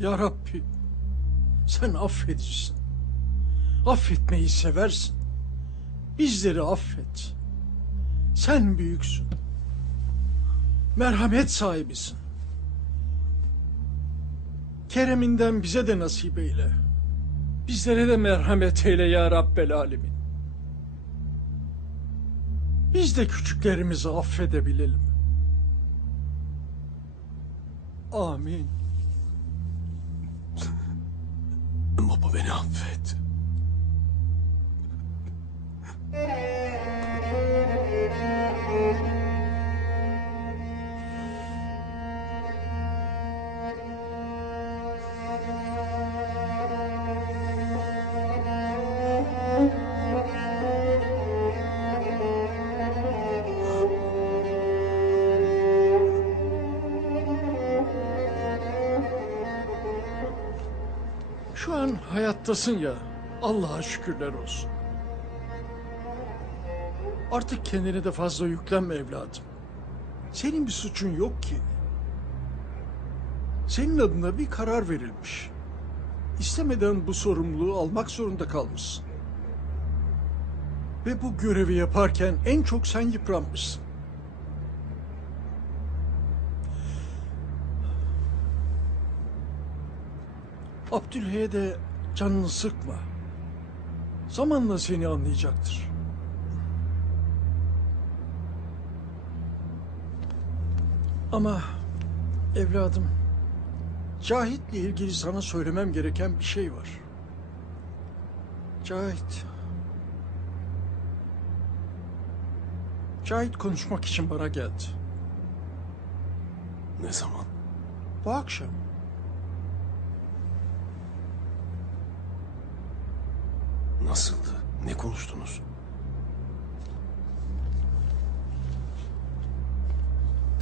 Ya Rabbi, sen affedicisin. Affetmeyi seversin. Bizleri affet. Sen büyüksün. Merhamet sahibisin. Kereminden bize de nasip eyle. Bizlere de merhamet eyle ya Rabbel Alemin. Biz de küçüklerimizi affedebilelim. Amin. Beni affet. Şu an hayattasın ya. Allah'a şükürler olsun. Artık kendine de fazla yüklenme evladım. Senin bir suçun yok ki. Senin adına bir karar verilmiş. İstemeden bu sorumluluğu almak zorunda kalmışsın. Ve bu görevi yaparken en çok sen yıpranmışsın. Abdülhey'e de canını sıkma. Zamanla seni anlayacaktır. Ama evladım, Cahit'le ilgili sana söylemem gereken bir şey var. Cahit... Cahit konuşmak için bana geldi. Ne zaman? Bu akşam. Nasıldı? Ne konuştunuz?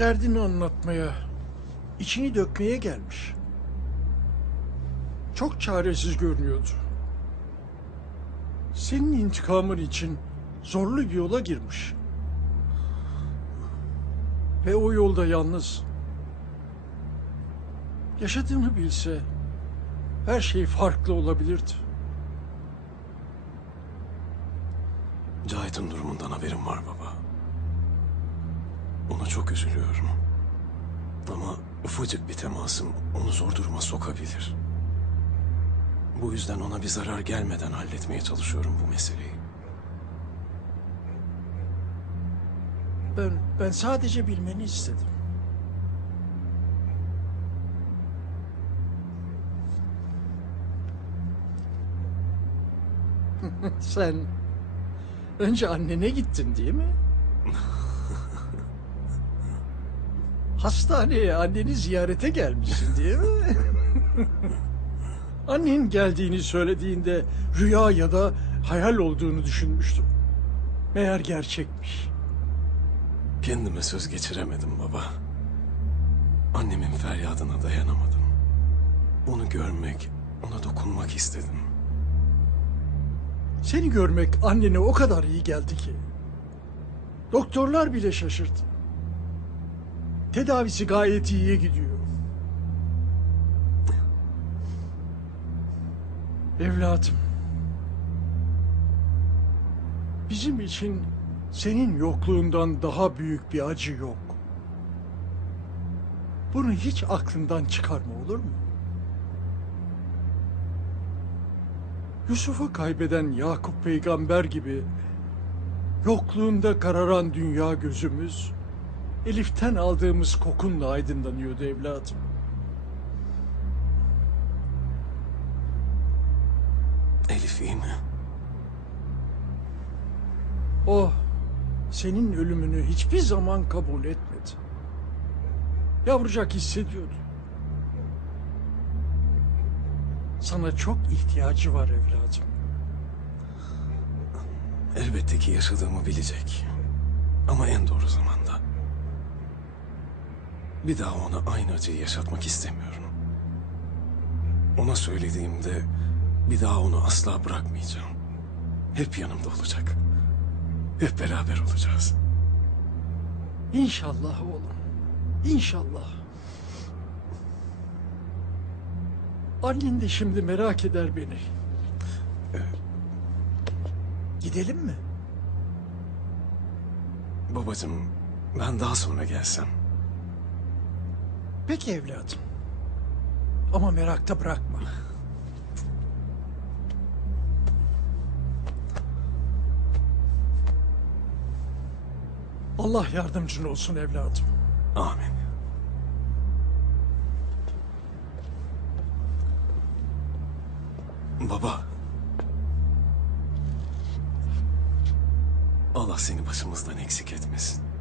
derdini anlatmaya, içini dökmeye gelmiş. Çok çaresiz görünüyordu. Senin intikamın için zorlu bir yola girmiş. Ve o yolda yalnız. Yaşadığını bilse her şey farklı olabilirdi. Cahit'in durumundan haberim var baba. Ona çok üzülüyorum. Ama ufacık bir temasım onu zor duruma sokabilir. Bu yüzden ona bir zarar gelmeden halletmeye çalışıyorum bu meseleyi. Ben ben sadece bilmeni istedim. Sen önce annene gittin değil mi? Hastaneye anneni ziyarete gelmişsin değil mi? Annen geldiğini söylediğinde rüya ya da hayal olduğunu düşünmüştüm. Meğer gerçekmiş. Kendime söz geçiremedim baba. Annemin feryadına dayanamadım. Onu görmek, ona dokunmak istedim. Seni görmek annene o kadar iyi geldi ki. Doktorlar bile şaşırdı. Tedavisi gayet iyiye gidiyor. Evladım. Bizim için senin yokluğundan daha büyük bir acı yok. Bunu hiç aklından çıkarma olur mu? Yusuf'u kaybeden Yakup peygamber gibi yokluğunda kararan dünya gözümüz Elif'ten aldığımız kokunla aydınlanıyordu evladım. Elif iyi mi? O senin ölümünü hiçbir zaman kabul etmedi. Yavrucak hissediyordu. Sana çok ihtiyacı var evladım. Elbette ki yaşadığımı bilecek. Ama en doğru zamanda. Bir daha ona aynı acıyı yaşatmak istemiyorum. Ona söylediğimde bir daha onu asla bırakmayacağım. Hep yanımda olacak. Hep beraber olacağız. İnşallah oğlum. İnşallah. Annen de şimdi merak eder beni. Gidelim mi? Babacığım ben daha sonra gelsem. Peki evladım. Ama merakta bırakma. Allah yardımcın olsun evladım. Amin. Baba. Allah seni başımızdan eksik etmesin.